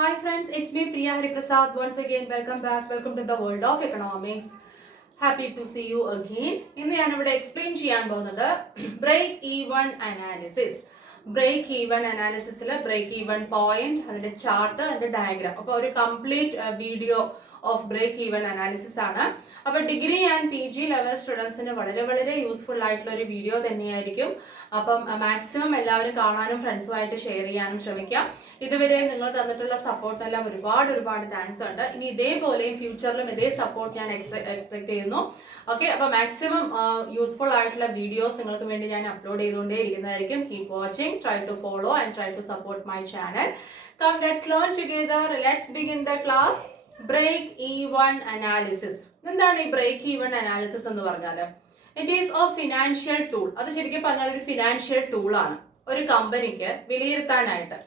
Hi friends, it's me Priya Hariprasad. Once again, welcome back. Welcome to the world of economics. Happy to see you again. ഇന്ന് ഞാനിവിടെ explain ചെയ്യാൻ പോകുന്നത് break even analysis. Break even അനാലിസിസിൽ break even point, അതിന്റെ chart, അതിന്റെ diagram. അപ്പോൾ ഒരു complete video of break even analysis ആണ്. അപ്പോൾ degree and P G level സ്റ്റുഡൻസിന് വളരെ വളരെ യൂസ്ഫുൾ ആയിട്ടുള്ള ഒരു വീഡിയോ തന്നെയായിരിക്കും. അപ്പം മാക്സിമം എല്ലാവരും കാണാനും ഫ്രണ്ട്സുമായിട്ട് ഷെയർ ചെയ്യാനും ശ്രമിക്കാം. ഇതുവരെ നിങ്ങൾ തന്നിട്ടുള്ള സപ്പോർട്ടിനെല്ലാം ഒരുപാട് താങ്ക്സ് ഉണ്ട്. ഇനി ഇതേപോലെയും ഫ്യൂച്ചറിലും ഇതേ സപ്പോർട്ട് ഞാൻ എക്സ്പെക്ട് ചെയ്യുന്നു. ഓക്കെ, അപ്പൊ മാക്സിമം യൂസ്ഫുൾ ആയിട്ടുള്ള വീഡിയോസ് നിങ്ങൾക്ക് വേണ്ടി ഞാൻ അപ്ലോഡ് ചെയ്തുകൊണ്ടേ ഇരിക്കുന്നതായിരിക്കും. Keep watching, try to follow and try to support my channel. Come let's learn together. Let's begin the class. Break even analysis. എന്താണ് ഈ ബ്രേക്ക് ഈവൺ അനാലിസിസ് എന്ന് പറഞ്ഞാൽ? It is a financial tool. അത് ശരിക്കും പറഞ്ഞാൽ ഒരു ഫിനാൻഷ്യൽ ടൂളാണ്. ഒരു കമ്പനിക്ക് വിലയിരുത്താനായിട്ട്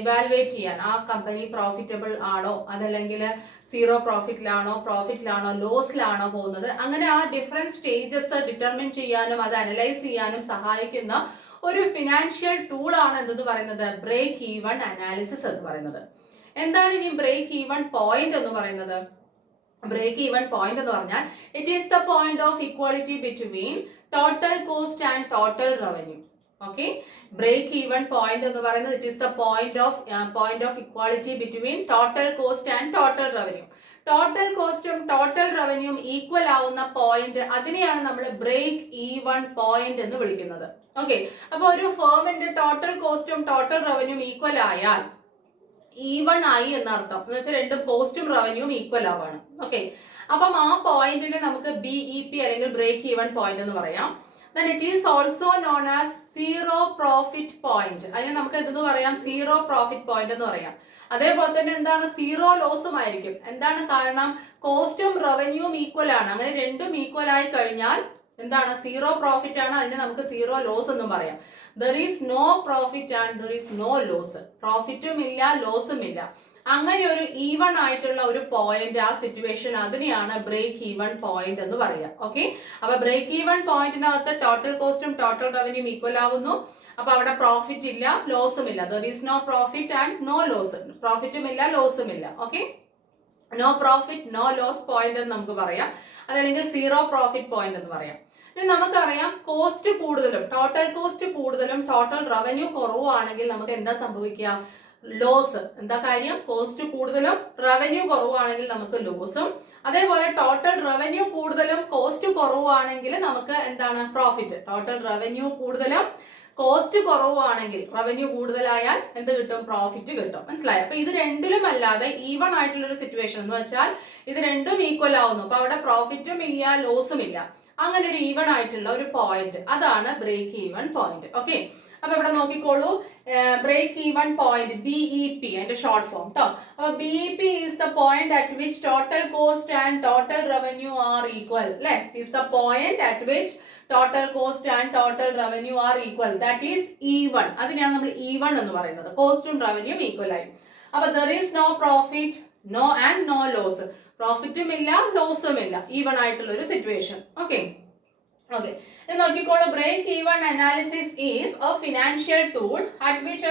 ഇവാലുവേറ്റ് ചെയ്യാൻ ആ കമ്പനി പ്രോഫിറ്റബിൾ ആണോ, അതല്ലെങ്കിൽ സീറോ പ്രോഫിറ്റിലാണോ ലോസിലാണോ പോകുന്നത്, അങ്ങനെ ആ ഡിഫറെന്റ് സ്റ്റേജസ് ഡിറ്റർമിൻ ചെയ്യാനും അത് അനലൈസ് ചെയ്യാനും സഹായിക്കുന്ന ഒരു ഫിനാൻഷ്യൽ ടൂൾ ആണ് എന്തെന്ന് പറയുന്നത് ബ്രേക്ക് ഈവൺ അനാലിസിസ് എന്ന് പറയുന്നത്. എന്താണ് ഇനി ബ്രേക്ക് ഈവൺ പോയിന്റ് എന്ന് പറയുന്നത്? ബ്രേക്ക് ഈവൺ പോയിന്റ് എന്ന് പറഞ്ഞാൽ it is the point of equality between total cost and total revenue. Okay, break even point എന്ന് പറയുന്നത് it is the point of equality between total cost and total revenue. Total കോസ്റ്റും total റവന്യൂവും equal ആവുന്ന point, അതിനെയാണ് നമ്മൾ break even point എന്ന് വിളിക്കുന്നത്. Okay, അപ്പൊ ഒരു ഫേമിന്റെ ടോട്ടൽ കോസ്റ്റും ടോട്ടൽ റവന്യൂവും ഈക്വൽ ആയാൽ ഈവൺ ആയി എന്നർത്ഥം. എന്ന് വെച്ചാൽ രണ്ടും കോസ്റ്റും റവന്യൂവും ഈക്വൽ ആവാണ്. ഓക്കെ, അപ്പം ആ പോയിന്റിനെ നമുക്ക് BEP അല്ലെങ്കിൽ ബ്രേക്ക് ഈവൺ പോയിന്റ് എന്ന് പറയാം. Then it is also known as zero profit point. അതിനെ നമുക്ക് എന്തെന്ന് പറയാം? സീറോ പ്രോഫിറ്റ് പോയിന്റ് എന്ന് പറയാം. അതേപോലെ തന്നെ എന്താണ്? സീറോ ലോസും ആയിരിക്കും. എന്താണ് കാരണം? കോസ്റ്റും റവന്യൂവും ഈക്വൽ ആണ്. അങ്ങനെ രണ്ടും ഈക്വൽ ആയി കഴിഞ്ഞാൽ എന്താണ്? സീറോ പ്രോഫിറ്റ് ആണ്. അതിനെ നമുക്ക് സീറോ ലോസ് എന്നും പറയാം. There is no profit and there is no loss. പ്രോഫിറ്റും ഇല്ല, ലോസും ഇല്ല. അങ്ങനെ ഒരു ഈവൺ ആയിട്ടുള്ള ഒരു പോയിന്റ്, ആ സിറ്റുവേഷൻ, അതിനെയാണ് ബ്രേക്ക് ഈവൺ പോയിന്റ് എന്ന് പറയാം. ഓക്കെ, അപ്പൊ ബ്രേക്ക് ഈവൺ പോയിന്റിനകത്ത് ടോട്ടൽ കോസ്റ്റും ടോട്ടൽ റവന്യൂവും ഈക്വൽ ആവുന്നു. അപ്പൊ അവിടെ പ്രോഫിറ്റ് ഇല്ല, ലോസും ഇല്ല. There is no profit and no loss. പ്രോഫിറ്റും ഇല്ല, ലോസും ഇല്ല. Okay, no profit no loss point എന്ന് നമുക്ക് പറയാം. അതല്ലെങ്കിൽ സീറോ പ്രോഫിറ്റ് പോയിന്റ് എന്ന് പറയാം. ഇനി നമുക്കറിയാം, കോസ്റ്റ് കൂടുതലും ടോട്ടൽ കോസ്റ്റ് കൂടുതലും ടോട്ടൽ റവന്യൂ കുറവാണെങ്കിൽ നമുക്ക് എന്താ സംഭവിക്കുക? ലോസ്. എന്താ കാര്യം? കോസ്റ്റ് കൂടുതലും റവന്യൂ കുറവാണെങ്കിൽ നമുക്ക് ലോസും, അതേപോലെ ടോട്ടൽ റവന്യൂ കൂടുതലും കോസ്റ്റ് കുറവാണെങ്കിൽ നമുക്ക് എന്താണ്? പ്രോഫിറ്റ്. ടോട്ടൽ റവന്യൂ കൂടുതലും കോസ്റ്റ് കുറവാണെങ്കിൽ, റവന്യൂ കൂടുതലായാൽ എന്ത് കിട്ടും? പ്രോഫിറ്റ് കിട്ടും. മനസ്സിലായോ? അപ്പൊ ഇത് രണ്ടിലും അല്ലാതെ ഈവൺ ആയിട്ടുള്ള ഒരു സിറ്റുവേഷൻ എന്ന് വെച്ചാൽ ഇത് രണ്ടും ഈക്വൽ ആവുന്നു. അപ്പൊ അവിടെ പ്രോഫിറ്റും ഇല്ല, ലോസും ഇല്ല. അങ്ങനെ ഒരു ഈവൺ ആയിട്ടുള്ള ഒരു പോയിന്റ്, അതാണ് ബ്രേക്ക് ഈവൺ പോയിന്റ്. ഓക്കെ, അപ്പൊ ഇവിടെ നോക്കിക്കോളൂ, ബ്രേക്ക് ഈവൺ പോയിന്റ് BEP, അതിന്റെ ഷോർട്ട് ഫോം ട്ടോ. അപ്പൊ BEP is the point at which total cost and total revenue are equal. അല്ലെ, is the point at which total cost and total revenue are equal. That is even. അതിനെയാണ് നമ്മൾ even എന്ന് പറയുന്നത്. കോസ്റ്റും റവന്യൂവും equal ആയി. അപ്പൊ there is no profit no and no loss. പ്രോഫിറ്റും ഇല്ല, ലോസും ഇല്ല. ഈവൺ ആയിട്ടുള്ള ഒരു സിറ്റുവേഷൻ. ഓക്കെ, okay, നോക്കിക്കോളൂ, break even analysis is a financial tool at which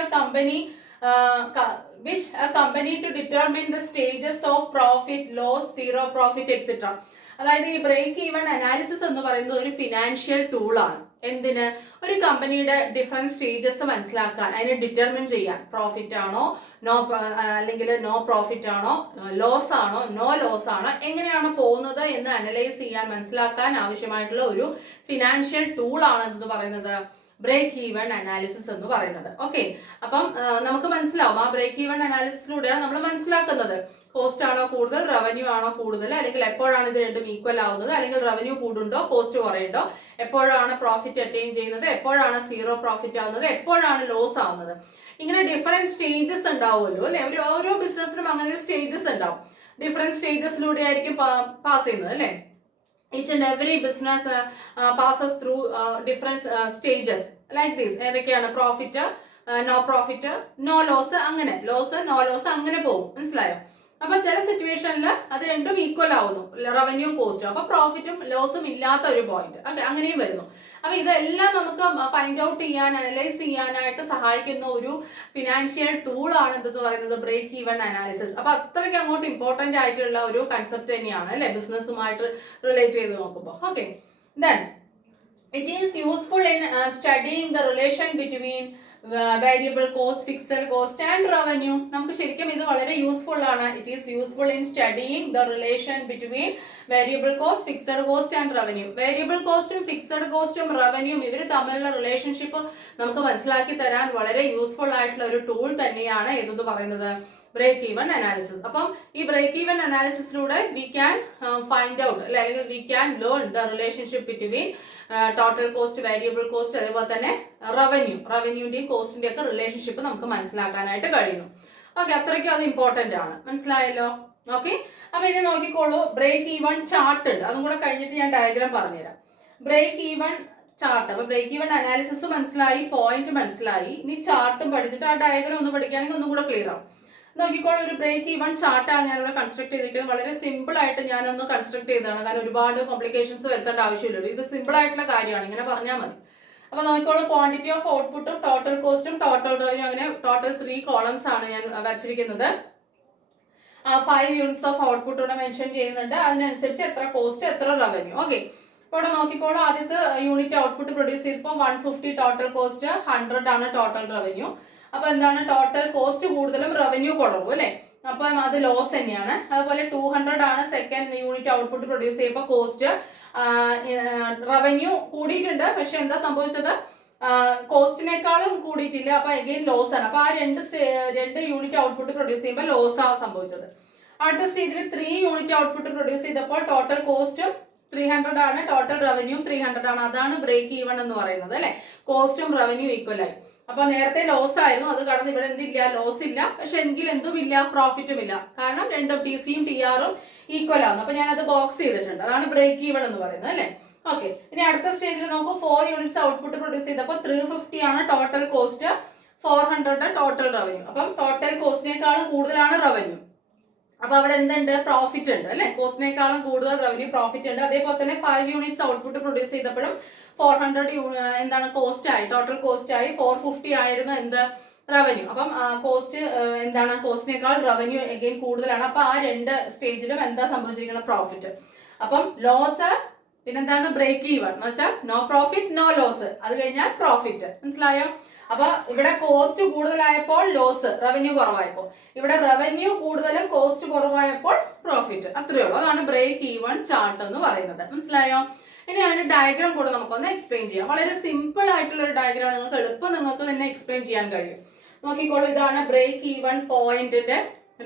a company to determine the stages of profit, loss, zero profit etcetera. അതായത് ഈ break even analysis എന്ന് പറയുന്നത് ഒരു ഫിനാൻഷ്യൽ ടൂളാണ്. എന്തിന്? ഒരു കമ്പനിയുടെ ഡിഫറെന്റ് സ്റ്റേജസ് മനസ്സിലാക്കാൻ, അതിനെ ഡിറ്റർമിൻ ചെയ്യാൻ. പ്രോഫിറ്റ് ആണോ, അല്ലെങ്കിൽ നോ പ്രോഫിറ്റ് ആണോ, ലോസ് ആണോ, നോ ലോസ് ആണോ, എങ്ങനെയാണ് പോകുന്നത് എന്ന് അനലൈസ് ചെയ്യാൻ, മനസ്സിലാക്കാൻ ആവശ്യമായിട്ടുള്ള ഒരു ഫിനാൻഷ്യൽ ടൂൾ ആണ് എന്ന് പറയുന്നത് ബ്രേക്ക് ഈവൺ അനാലിസിസ് എന്ന് പറയുന്നത്. ഓക്കെ, അപ്പം നമുക്ക് മനസ്സിലാവും, ആ ബ്രേക്ക് ഈവൺ അനാലിസിസിലൂടെയാണ് നമ്മൾ മനസ്സിലാക്കുന്നത് കോസ്റ്റ് ആണോ കൂടുതൽ, റവന്യൂ ആണോ കൂടുതൽ, അല്ലെങ്കിൽ എപ്പോഴാണ് ഇത് രണ്ടും ഈക്വൽ ആവുന്നത്, അല്ലെങ്കിൽ റവന്യൂ കൂടുണ്ടോ, കോസ്റ്റ് കുറയുണ്ടോ, എപ്പോഴാണ് പ്രോഫിറ്റ് അറ്റൈൻ ചെയ്യുന്നത്, എപ്പോഴാണ് സീറോ പ്രോഫിറ്റ് ആവുന്നത്, എപ്പോഴാണ് ലോസ് ആവുന്നത്. ഇങ്ങനെ ഡിഫറെന്റ് സ്റ്റേജസ് ഉണ്ടാവുമല്ലോ അല്ലെ. ഓരോ ബിസിനസ്സിനും അങ്ങനെ ഒരു സ്റ്റേജസ് ഉണ്ടാവും. ഡിഫറെന്റ് സ്റ്റേജസിലൂടെ ആയിരിക്കും പാസ് ചെയ്യുന്നത് അല്ലെ. Each and every business passes through different stages like this. ഏതൊക്കെയാണ്? Profit, no profit, no loss, അങ്ങനെ ലോസ്, നോ ലോസ്, അങ്ങനെ പോകും. മനസ്സിലായോ? അപ്പൊ ചില സിറ്റുവേഷനിൽ അത് രണ്ടും ഈക്വൽ ആവുന്നു, റവന്യൂ കോസ്റ്റ്. അപ്പൊ പ്രോഫിറ്റും ലോസും ഇല്ലാത്ത ഒരു പോയിന്റ്, അങ്ങനെയും വരുന്നു. അപ്പൊ ഇതെല്ലാം നമുക്ക് ഫൈൻഡ് ഔട്ട് ചെയ്യാൻ, അനലൈസ് ചെയ്യാനായിട്ട് സഹായിക്കുന്ന ഒരു ഫിനാൻഷ്യൽ ടൂൾ ആണ് എന്തെന്ന് പറയുന്നത് ബ്രേക്ക് ഈവൻ അനാലിസിസ്. അപ്പൊ അത്രയ്ക്ക് അങ്ങോട്ട് ഇമ്പോർട്ടന്റ് ആയിട്ടുള്ള ഒരു കൺസെപ്റ്റ് തന്നെയാണ് അല്ലെ, ബിസിനസ്സുമായിട്ട് റിലേറ്റ് ചെയ്ത് നോക്കുമ്പോൾ. Okay, then it is useful in studying the relation between variable cost, fixed cost and revenue. നമുക്ക് ശരിക്കും ഇത് വളരെ യൂസ്ഫുൾ ആണ്. It is useful in studying the relation between variable cost, fixed cost and revenue. Variable കോസ്റ്റും fixed കോസ്റ്റും റവന്യൂവും ഇവർ തമ്മിലുള്ള relationship നമുക്ക് മനസ്സിലാക്കി തരാൻ വളരെ യൂസ്ഫുൾ ആയിട്ടുള്ള ഒരു ടൂൾ തന്നെയാണ് ഇതെന്ന് പറയുന്നത് ബ്രേക്ക് ഈവൻ അനാലിസിസ്. അപ്പം ഈ ബ്രേക്ക് ഈവൻ അനാലിസിസിലൂടെ വി ക്യാൻ ഫൈൻഡ് ഔട്ട് അല്ലെങ്കിൽ we can learn the relationship between total cost, variable cost, അതേപോലെ തന്നെ റവന്യൂന്റെയും കോസ്റ്റിന്റെയും ഒക്കെ റിലേഷൻഷിപ്പ് നമുക്ക് മനസ്സിലാക്കാനായിട്ട് കഴിയുന്നു. ഓക്കെ, അത്രയ്ക്കും അത് ഇമ്പോർട്ടന്റ് ആണ്. മനസ്സിലായല്ലോ? ഓക്കെ, അപ്പൊ ഇനി നോക്കിക്കോളൂ, ബ്രേക്ക് ഈവൻ ചാർട്ട് ഉണ്ട്. അതും കൂടെ കഴിഞ്ഞിട്ട് ഞാൻ ഡയഗ്രാം പറഞ്ഞുതരാം. Break even chart. അപ്പൊ ബ്രേക്ക് ഈവൻ അനാലിസിസ് മനസ്സിലായി, പോയിന്റ് മനസ്സിലായി. ഇനി ചാർട്ടും പഠിച്ചിട്ട് ആ ഡയഗ്രാം ഒന്ന് പഠിക്കുകയാണെങ്കിൽ ഒന്നും കൂടെ ക്ലിയർ ആവും. നോക്കിക്കോളൂ, ഒരു ബ്രേക്ക് ഈവൻ ചാർട്ടാണ് ഞാനിവിടെ കൺസ്ട്രക്ട് ചെയ്തിരിക്കുന്നത്. വളരെ സിമ്പിൾ ആയിട്ട് ഞാനൊന്ന് കൺസ്ട്രക്ട് ചെയ്തതാണ്, കാരണം ഒരുപാട് കോംപ്ലിക്കേഷൻസ് വരുത്തേണ്ട ആവശ്യമില്ലല്ലോ. ഇത് സിമ്പിൾ ആയിട്ടുള്ള കാര്യമാണ്, ഇങ്ങനെ പറഞ്ഞാൽ മതി. അപ്പൊ നോക്കിക്കോളൂ, ക്വാണ്ടിറ്റി ഓഫ് ഔട്ട്പുട്ടും ടോട്ടൽ കോസ്റ്റും ടോട്ടൽ റവന്യൂ, അങ്ങനെ ടോട്ടൽ 3 കോളംസ് ആണ് ഞാൻ വരച്ചിരിക്കുന്നത്. 5 യൂണിറ്റ്സ് ഓഫ് ഔട്ട്പുട്ട് ഇവിടെ മെൻഷൻ ചെയ്യുന്നുണ്ട്. അതിനനുസരിച്ച് എത്ര കോസ്റ്റ്, എത്ര റവന്യൂ. ഓക്കെ, ഇവിടെ നോക്കിക്കോളൂ, ആദ്യത്തെ യൂണിറ്റ് ഔട്ട്പുട്ട് പ്രൊഡ്യൂസ് ചെയ്തപ്പോൾ 150 ടോട്ടൽ കോസ്റ്റ്, 100 ആണ് ടോട്ടൽ റവന്യൂ. അപ്പൊ എന്താണ്, ടോട്ടൽ കോസ്റ്റ് കൂടുതലും റവന്യൂ കുറവും അല്ലെ, അപ്പം അത് ലോസ് തന്നെയാണ്. അതുപോലെ 200 ആണ് സെക്കൻഡ് യൂണിറ്റ് ഔട്ട്പുട്ട് പ്രൊഡ്യൂസ് ചെയ്യുമ്പോൾ കോസ്റ്റ്. റവന്യൂ കൂടിയിട്ടുണ്ട്, പക്ഷെ എന്താ സംഭവിച്ചത്, കോസ്റ്റിനേക്കാളും കൂടിയിട്ടില്ല. അപ്പൊ അഗെയിൻ ലോസ് ആണ്. അപ്പൊ ആ രണ്ട് യൂണിറ്റ് ഔട്ട്പുട്ട് പ്രൊഡ്യൂസ് ചെയ്യുമ്പോൾ ലോസ് ആണ് സംഭവിച്ചത്. അടുത്ത സ്റ്റേജിൽ 3 യൂണിറ്റ് ഔട്ട്പുട്ട് പ്രൊഡ്യൂസ് ചെയ്തപ്പോൾ ടോട്ടൽ കോസ്റ്റും 300 ആണ്, ടോട്ടൽ റവന്യൂ 300 ആണ്. അതാണ് ബ്രേക്ക് ഈവൺ എന്ന് പറയുന്നത് അല്ലെ, കോസ്റ്റും റവന്യൂ ഈക്വൽ ആയി. അപ്പൊ നേരത്തെ ലോസ് ആയിരുന്നു, അത് കടന്ന് ഇവിടെ എന്തില്ല, ലോസ് ഇല്ല. പക്ഷെ എങ്കിൽ എന്തും ഇല്ല, പ്രോഫിറ്റും ഇല്ല. കാരണം രണ്ടും ടി സിയും ടി ആറും ഈക്വൽ ആവുന്നു. അപ്പൊ ഞാനത് ബോക്സ് ചെയ്തിട്ടുണ്ട്. അതാണ് ബ്രേക്ക് ഈവൺ എന്ന് പറയുന്നത് അല്ലെ. ഓക്കെ, ഇനി അടുത്ത സ്റ്റേജിൽ നോക്കൂ, 4 യൂണിറ്റ്സ് ഔട്ട്പുട്ട് പ്രൊഡ്യൂസ് ചെയ്തപ്പോൾ 350 ആണ് ടോട്ടൽ കോസ്റ്റ്, 400 ടോട്ടൽ റവന്യൂ. അപ്പം ടോട്ടൽ കോസ്റ്റിനേക്കാളും കൂടുതലാണ് റവന്യൂ. അപ്പൊ അവിടെ എന്തുണ്ട്, പ്രോഫിറ്റ് ഉണ്ട് അല്ലെ, കോസ്റ്റിനേക്കാളും കൂടുതൽ റവന്യൂ, പ്രോഫിറ്റ് ഉണ്ട്. അതേപോലെ തന്നെ 5 യൂണിറ്റ്സ് ഔട്ട്പുട്ട് പ്രൊഡ്യൂസ് ചെയ്തപ്പോഴും 400 എന്താണ് കോസ്റ്റ് ആയി, ടോട്ടൽ കോസ്റ്റ് ആയി. 450 ആയിരുന്നു എന്ത്, റവന്യൂ. അപ്പം കോസ്റ്റ് എന്താണ്, കോസ്റ്റിനേക്കാൾ റവന്യൂ അഗെയിൻ കൂടുതലാണ്. അപ്പൊ ആ രണ്ട് സ്റ്റേജിലും എന്താ സംഭവിച്ചിരിക്കുന്നത്, പ്രോഫിറ്റ്. അപ്പം ലോസ്, പിന്നെന്താണ് ബ്രേക്ക് ഈവൺ എന്ന് വെച്ചാൽ നോ പ്രോഫിറ്റ് നോ ലോസ്, അത് കഴിഞ്ഞാൽ പ്രോഫിറ്റ്. മനസ്സിലായോ? അപ്പൊ ഇവിടെ കോസ്റ്റ് കൂടുതലായപ്പോൾ ലോസ്, റവന്യൂ കുറവായപ്പോൾ. ഇവിടെ റവന്യൂ കൂടുതലും കോസ്റ്റ് കുറവായപ്പോൾ പ്രോഫിറ്റ്. അത്രയേ ഉള്ളൂ. അതാണ് ബ്രേക്ക് ഈവൺ ചാർട്ട് എന്ന് പറയുന്നത്. മനസ്സിലായോ? ഇനി അതിന്റെ ഡയഗ്രാം കൂടെ നമുക്കൊന്ന് എക്സ്പ്ലെയിൻ ചെയ്യാം. വളരെ സിമ്പിൾ ആയിട്ടുള്ള ഒരു ഡയഗ്രാം, നിങ്ങൾക്ക് എളുപ്പം നിങ്ങൾക്ക് തന്നെ എക്സ്പ്ലെയിൻ ചെയ്യാൻ കഴിയും. നോക്കിക്കോളൂ, ഇതാണ് ബ്രേക്ക് ഈവൺ പോയിന്റിന്റെ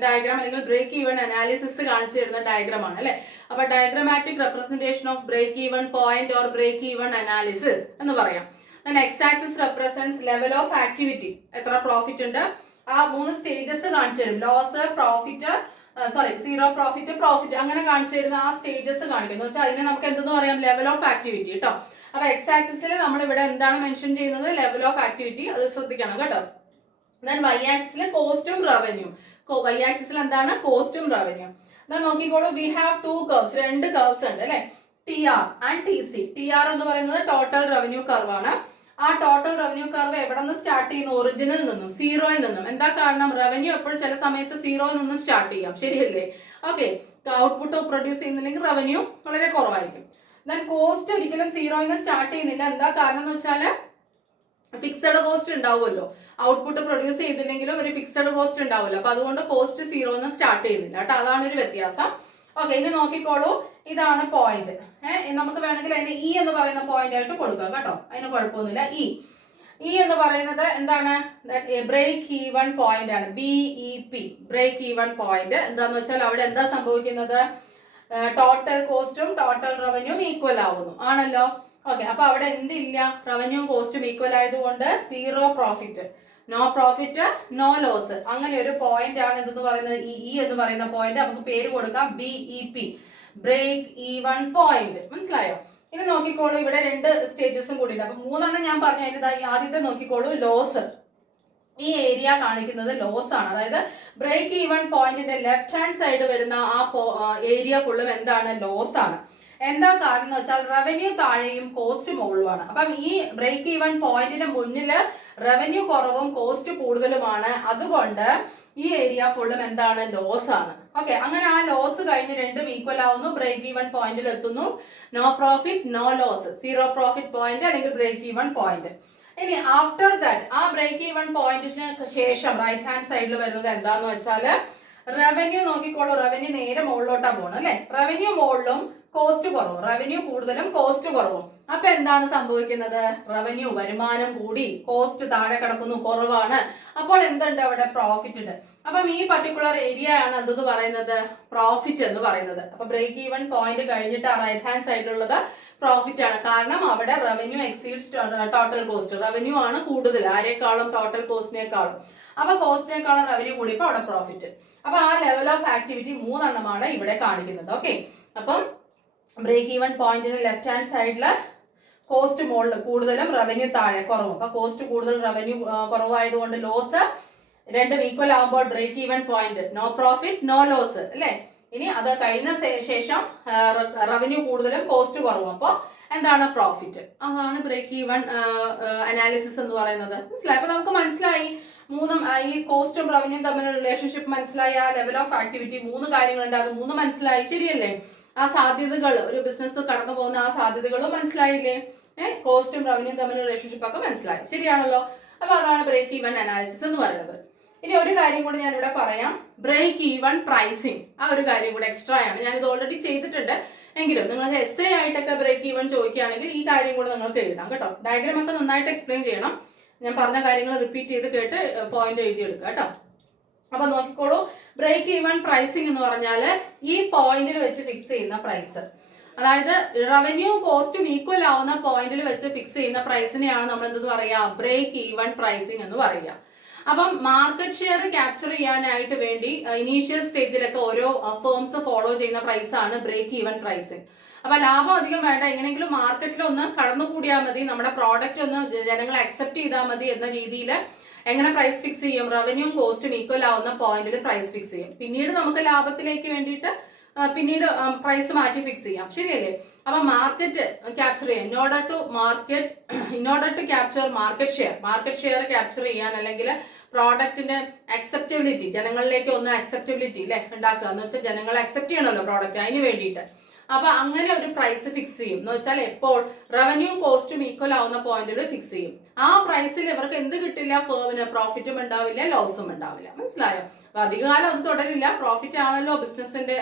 ഡയഗ്രാം, അല്ലെങ്കിൽ ബ്രേക്ക് ഈവൺ അനാലിസിസ് കാണിച്ചു തരുന്ന ഡയഗ്രാം ആണ് അല്ലെ. അപ്പൊ diagrammatic representation of break even point or break even analysis എന്ന് പറയാം. X axis represents level of activity, എത്ര പ്രോഫിറ്റ് ഉണ്ട്, ആ 3 സ്റ്റേജസ് കാണിച്ചു തരും. Loss, profit, zero profit, profit, അങ്ങനെ കാണിച്ചു തരുന്ന ആ സ്റ്റേജസ് കാണിക്കുന്നു. വെച്ചാൽ അതിനെ നമുക്ക് എന്തെന്ന് പറയാം, ലെവൽ ഓഫ് ആക്ടിവിറ്റി കേട്ടോ. അപ്പൊ എക്സ് ആക്സിസിൽ നമ്മൾ ഇവിടെ എന്താണ് മെൻഷൻ ചെയ്യുന്നത്, ലെവൽ ഓഫ് ആക്ടിവിറ്റി, അത് ശ്രദ്ധിക്കണം കേട്ടോ. ദെൻ വൈ ആക്സിസിൽ കോസ്റ്റും റവന്യൂ, വൈ ആക്സിസിൽ എന്താണ്, കോസ്റ്റും റവന്യൂ. നോക്കിക്കോളൂ, വി ഹാവ് 2 കർവ്സ്, 2 കർവ്സ് ഉണ്ട് അല്ലെ, T R and T C. T R എന്ന് പറയുന്നത് ടോട്ടൽ റവന്യൂ കർവ് ആണ്. ആ ടോട്ടൽ റവന്യൂ കർവ് എവിടെ നിന്ന് സ്റ്റാർട്ട് ചെയ്യുന്നു, ഒറിജിനിൽ നിന്നും, സീറോയിൽ നിന്നും. എന്താ കാരണം, റവന്യൂ എപ്പോഴും ചില സമയത്ത് സീറോയിൽ നിന്നും സ്റ്റാർട്ട് ചെയ്യാം, ശരിയല്ലേ? ഓക്കെ, ഔട്ട്പുട്ട് പ്രൊഡ്യൂസ് ചെയ്യുന്നില്ലെങ്കിൽ റവന്യൂ വളരെ കുറവായിരിക്കും. ദെൻ കോസ്റ്റ് ഒരിക്കലും സീറോയിൽ നിന്ന് സ്റ്റാർട്ട് ചെയ്യുന്നില്ല. എന്താ കാരണം എന്ന് വെച്ചാല് ഫിക്സഡ് കോസ്റ്റ് ഉണ്ടാവുമല്ലോ, ഔട്ട്പുട്ട് പ്രൊഡ്യൂസ് ചെയ്തില്ലെങ്കിലും ഒരു ഫിക്സഡ് കോസ്റ്റ് ഉണ്ടാവുമല്ലോ. അപ്പൊ അതുകൊണ്ട് കോസ്റ്റ് സീറോയിൽ നിന്ന് സ്റ്റാർട്ട് ചെയ്യുന്നില്ല കേട്ടോ, അതാണ് ഒരു വ്യത്യാസം. ഓക്കെ, ഇനി നോക്കിക്കോളൂ, ഇതാണ് പോയിന്റ്. നമുക്ക് വേണമെങ്കിൽ അതിന് ഇ എന്ന് പറയുന്ന പോയിന്റ് ആയിട്ട് കൊടുക്കാം കേട്ടോ, അതിന് കുഴപ്പമൊന്നുമില്ല. ഇ എന്ന് പറയുന്നത് എന്താണ്, ബ്രേക്ക് ഈവൺ പോയിന്റ് ആണ്, BEP, ബ്രേക്ക് ഈവൺ പോയിന്റ്. എന്താന്ന് വെച്ചാൽ അവിടെ എന്താ സംഭവിക്കുന്നത്, ടോട്ടൽ കോസ്റ്റും ടോട്ടൽ റവന്യൂവും ഈക്വൽ ആവുന്നു, ആണല്ലോ. ഓക്കെ, അപ്പൊ അവിടെ എന്തില്ല, റവന്യൂ കോസ്റ്റും ഈക്വൽ ആയതുകൊണ്ട് zero profit, no profit no loss, അങ്ങനെ ഒരു പോയിന്റ് ആണ് ഇതെന്ന് പറയുന്നത്, ഇ എന്ന് പറയുന്ന പോയിന്റ്. നമുക്ക് പേര് കൊടുക്കാം BEP, ബ്രേക്ക് ഈവൺ പോയിന്റ്. മനസ്സിലായോ? ഇനി നോക്കിക്കോളൂ, ഇവിടെ 2 സ്റ്റേജസും കൂടി ഉണ്ട്. അപ്പൊ 3 ഞാൻ പറഞ്ഞു. അതിന്റെ ആദ്യത്തെ നോക്കിക്കോളൂ, ലോസ്. ഈ ഏരിയ കാണിക്കുന്നത് ലോസ് ആണ്. അതായത് ബ്രേക്ക് ഈവൺ പോയിന്റിന്റെ ലെഫ്റ്റ് ഹാൻഡ് സൈഡ് വരുന്ന ആ ഏരിയ ഫുള്ളും എന്താണ്, ലോസ് ആണ്. എന്താ കാരണം എന്ന് വെച്ചാൽ റവന്യൂ താഴെയും കോസ്റ്റ് മുകളിലുമാണ്. അപ്പം ഈ ബ്രേക്ക് ഈവൻ പോയിന്റിന് മുന്നില് റവന്യൂ കുറവും കോസ്റ്റ് കൂടുതലുമാണ്. അതുകൊണ്ട് ഈ ഏരിയ ഫുള്ളും എന്താണ്, ലോസ് ആണ്. ഓക്കെ, അങ്ങനെ ആ ലോസ് കഴിഞ്ഞ് രണ്ടും ഈക്വൽ ആവുന്നു, ബ്രേക്ക് ഈവൻ പോയിന്റിൽ എത്തുന്നു. No profit no loss, zero profit point അല്ലെങ്കിൽ ബ്രേക്ക് ഈവൻ പോയിന്റ്. ഇനി ആഫ്റ്റർ ദാറ്റ് ആ ബ്രേക്ക് ഈവൻ പോയിന്റിന് ശേഷം റൈറ്റ് ഹാൻഡ് സൈഡിൽ വരുന്നത് എന്താന്ന് വെച്ചാൽ റവന്യൂ നോക്കിക്കോളൂ. റവന്യൂ നേരെ മുകളിലോട്ടാ പോകണം അല്ലെ. റവന്യൂ മുകളിലും കോസ്റ്റ് കുറവും, റവന്യൂ കൂടുതലും കോസ്റ്റ് കുറവും. അപ്പൊ എന്താണ് സംഭവിക്കുന്നത്, റവന്യൂ വരുമാനം കൂടി കോസ്റ്റ് താഴെ കിടക്കുന്നു, കുറവാണ്. അപ്പോൾ എന്തുണ്ട് അവിടെ, പ്രോഫിറ്റ് ഉണ്ട്. അപ്പം ഈ പർട്ടിക്കുലർ ഏരിയ ആണ് എന്തെന്ന് പറയുന്നത്, പ്രോഫിറ്റ് എന്ന് പറയുന്നത്. അപ്പൊ ബ്രേക്ക് ഈവൻ പോയിന്റ് കഴിഞ്ഞിട്ട് ആ റൈറ്റ് ഹാൻഡ് സൈഡിലുള്ളത് പ്രോഫിറ്റ് ആണ്. കാരണം അവിടെ revenue exceeds total cost, revenue ആണ് കൂടുതൽ ആരെക്കാളും, ടോട്ടൽ കോസ്റ്റിനേക്കാളും. അപ്പൊ കോസ്റ്റിനേക്കാളും റവന്യൂ കൂടിയപ്പോൾ അവിടെ പ്രോഫിറ്റ്. അപ്പൊ ആ ലെവൽ ഓഫ് ആക്ടിവിറ്റി 3 എണ്ണമാണ് ഇവിടെ കാണിക്കുന്നത്. ഓക്കെ, അപ്പം ബ്രേക്ക് ഈവൻ പോയിന്റിന് ലെഫ്റ്റ് ഹാൻഡ് സൈഡില് കോസ്റ്റ് മുകളിൽ കൂടുതലും റവന്യൂ താഴെ കുറവും. അപ്പൊ കോസ്റ്റ് കൂടുതൽ റവന്യൂ കുറവായതുകൊണ്ട് ലോസ്, രണ്ടും ഈക്വൽ ആകുമ്പോൾ break even point, no profit no loss അല്ലെ. ഇനി അത് കഴിഞ്ഞ ശേഷം റവന്യൂ കൂടുതലും കോസ്റ്റ് കുറവും, അപ്പോൾ എന്താണ്, പ്രോഫിറ്റ്. അതാണ് ബ്രേക്ക് ഈവൻ അനാലിസിസ് എന്ന് പറയുന്നത്. മനസ്സിലായി. അപ്പൊ നമുക്ക് മനസ്സിലായി മൂന്നും, ഈ കോസ്റ്റും റവന്യൂ തമ്മിലുള്ള റിലേഷൻഷിപ്പ് മനസ്സിലായി. ആ ലെവൽ ഓഫ് ആക്ടിവിറ്റി 3 കാര്യങ്ങളുണ്ട്, അത് 3 മനസ്സിലായി, ശരിയല്ലേ. ആ സാധ്യതകൾ, ഒരു ബിസിനസ് കടന്നു പോകുന്ന ആ സാധ്യതകളും മനസ്സിലായില്ലേ. കോസ്റ്റും റവന്യൂ തമ്മിലുള്ള റിലേഷൻഷിപ്പ് ഒക്കെ മനസ്സിലായി, ശരിയാണല്ലോ. അപ്പൊ അതാണ് ബ്രേക്ക് ഈവൻ അനാലിസിസ് എന്ന് പറയുന്നത്. ഇനി ഒരു കാര്യം കൂടി ഞാൻ ഇവിടെ പറയാം, ബ്രേക്ക് ഈവൻ പ്രൈസിങ്. ആ ഒരു കാര്യം കൂടെ എക്സ്ട്രാ ആണ്, ഞാനിത് ഓൾറെഡി ചെയ്തിട്ടുണ്ട്. എങ്കിലും നിങ്ങൾക്ക് എസ്സേ ആയിട്ടൊക്കെ ബ്രേക്ക് ഈവൻ ചോദിക്കുകയാണെങ്കിൽ ഈ കാര്യം കൂടെ നിങ്ങൾക്ക് എഴുതാം കേട്ടോ. ഡയഗ്രാം ഒക്കെ നന്നായിട്ട് എക്സ്പ്ലെയിൻ ചെയ്യണം. ഞാൻ പറഞ്ഞ കാര്യങ്ങൾ റിപ്പീറ്റ് ചെയ്ത് കേട്ട് പോയിന്റ് എഴുതിയെടുക്കുക കേട്ടോ. അപ്പൊ നോക്കിക്കോളൂ, ബ്രേക്ക് ഈവൻ പ്രൈസിങ് എന്ന് പറഞ്ഞാല് ഈ പോയിന്റിൽ വെച്ച് ഫിക്സ് ചെയ്യുന്ന പ്രൈസ്, അതായത് റവന്യൂ കോസ്റ്റും ഈക്വൽ ആവുന്ന പോയിന്റിൽ വെച്ച് ഫിക്സ് ചെയ്യുന്ന പ്രൈസിനെയാണ് നമ്മൾ എന്തെന്ന് പറയാ, ബ്രേക്ക് ഈവൻ പ്രൈസിങ് എന്ന് പറയുക. അപ്പം മാർക്കറ്റ് ഷെയർ ക്യാപ്ചർ ചെയ്യാനായിട്ട് വേണ്ടി ഇനീഷ്യൽ സ്റ്റേജിലൊക്കെ ഓരോ ഫേംസ് ഫോളോ ചെയ്യുന്ന പ്രൈസ് ആണ് ബ്രേക്ക് ഈവൻ പ്രൈസിങ്. അപ്പൊ ലാഭം അധികം വേണ്ട, എങ്ങനെയെങ്കിലും മാർക്കറ്റിൽ ഒന്ന് കടന്നുകൂടിയാൽ മതി, നമ്മുടെ പ്രോഡക്റ്റ് ഒന്ന് ജനങ്ങൾ അക്സെപ്റ്റ് ചെയ്താൽ മതി എന്ന രീതിയിൽ എങ്ങനെ പ്രൈസ് ഫിക്സ് ചെയ്യും, റവന്യൂ കോസ്റ്റും ഈക്വൽ ആവുന്ന പോയിന്റിൽ പ്രൈസ് ഫിക്സ് ചെയ്യും. പിന്നീട് നമുക്ക് ലാഭത്തിലേക്ക് വേണ്ടിയിട്ട് പിന്നീട് പ്രൈസ് മാറ്റി ഫിക്സ് ചെയ്യാം, ശരിയല്ലേ. അപ്പൊ മാർക്കറ്റ് ക്യാപ്ചർ ചെയ്യാൻ, in order to capture market share capture ചെയ്യാൻ, അല്ലെങ്കിൽ പ്രോഡക്റ്റിന്റെ അക്സെപ്റ്റബിലിറ്റി, ജനങ്ങളിലേക്ക് ഒന്ന് അക്സെപ്റ്റബിലിറ്റി അല്ലെ ഉണ്ടാക്കുക എന്ന് വെച്ചാൽ ജനങ്ങൾ അക്സെപ്റ്റ് ചെയ്യണമല്ലോ പ്രോഡക്റ്റ്, അതിന് വേണ്ടിയിട്ട്. അപ്പൊ അങ്ങനെ ഒരു പ്രൈസ് ഫിക്സ് ചെയ്യും എന്ന് വെച്ചാൽ എപ്പോൾ റവന്യൂ കോസ്റ്റും ഈക്വൽ ആവുന്ന പോയിന്റിൽ ഫിക്സ് ചെയ്യും. ആ പ്രൈസിൽ ഇവർക്ക് എന്ത് കിട്ടില്ല, ഫേമിന് പ്രോഫിറ്റും ഉണ്ടാവില്ല, ലോസും ഉണ്ടാവില്ല. മനസ്സിലായോ. അപ്പൊ അധികകാലം അത് തുടരില്ല, പ്രോഫിറ്റ് ആണല്ലോ ബിസിനസിന്റെ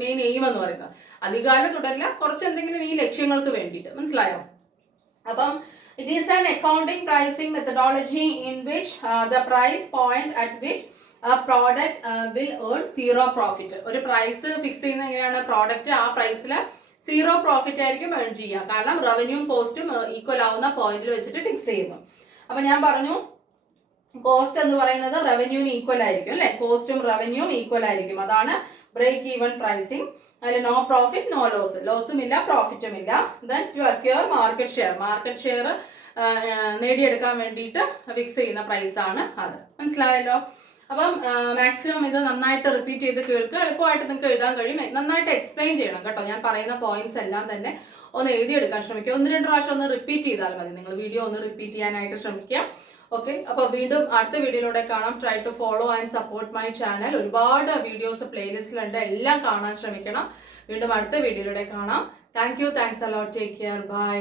മെയിൻ എയിം എന്ന് പറയുന്നത്. അധികകാലം തുടരില്ല, കുറച്ച് എന്തെങ്കിലും ഈ ലക്ഷ്യങ്ങൾക്ക് വേണ്ടിയിട്ട്. മനസ്സിലായോ. അപ്പം it is an accounting pricing methodology in which the price point at which a product will earn zero profit. ഒരു പ്രൈസ് ഫിക്സ് ചെയ്യുന്നത് എങ്ങനെയാണ്, പ്രോഡക്റ്റ് ആ പ്രൈസിൽ സീറോ പ്രോഫിറ്റ് ആയിരിക്കും ഏൺ ചെയ്യുക. കാരണം റവന്യൂവും കോസ്റ്റും ഈക്വൽ ആവുന്ന പോയിന്റിൽ വെച്ചിട്ട് ഫിക്സ് ചെയ്യുന്നു. അപ്പൊ ഞാൻ പറഞ്ഞു കോസ്റ്റ് എന്ന് പറയുന്നത് റവന്യൂവിന് ഈക്വൽ ആയിരിക്കും അല്ലെ, കോസ്റ്റും റവന്യൂവും ഈക്വൽ ആയിരിക്കും. അതാണ് ബ്രേക്ക് ഈവൻ പ്രൈസിങ്. അതിൽ നോ പ്രോഫിറ്റ് നോ ലോസ്, ലോസും ഇല്ല പ്രോഫിറ്റും ഇല്ല. Then to acquire market share നേടിയെടുക്കാൻ വേണ്ടിയിട്ട് ഫിക്സ് ചെയ്യുന്ന പ്രൈസ് ആണ് അത്. മനസ്സിലായല്ലോ. അപ്പം മാക്സിമം ഇത് നന്നായിട്ട് റിപ്പീറ്റ് ചെയ്ത് കേൾക്കുക, എളുപ്പമായിട്ട് നിങ്ങൾക്ക് എഴുതാൻ കഴിയും. നന്നായിട്ട് എക്സ്പ്ലെയിൻ ചെയ്യണം കേട്ടോ. ഞാൻ പറയുന്ന പോയിന്റ്സ് എല്ലാം തന്നെ ഒന്ന് എഴുതിയെടുക്കാൻ ശ്രമിക്കുക. 1-2 പ്രാവശ്യം ഒന്ന് റിപ്പീറ്റ് ചെയ്താൽ മതി. നിങ്ങൾ വീഡിയോ ഒന്ന് റിപ്പീറ്റ് ചെയ്യാനായിട്ട് ശ്രമിക്കുക. ഓക്കെ, അപ്പൊ വീണ്ടും അടുത്ത വീഡിയോയിലൂടെ കാണാം. Try to follow and support my channel. ഒരുപാട് വീഡിയോസ് പ്ലേലിസ്റ്റിലുണ്ട്, എല്ലാം കാണാൻ ശ്രമിക്കണം. വീണ്ടും അടുത്ത വീഡിയോയിലൂടെ കാണാം. Thank you, thanks a lot, take care, by.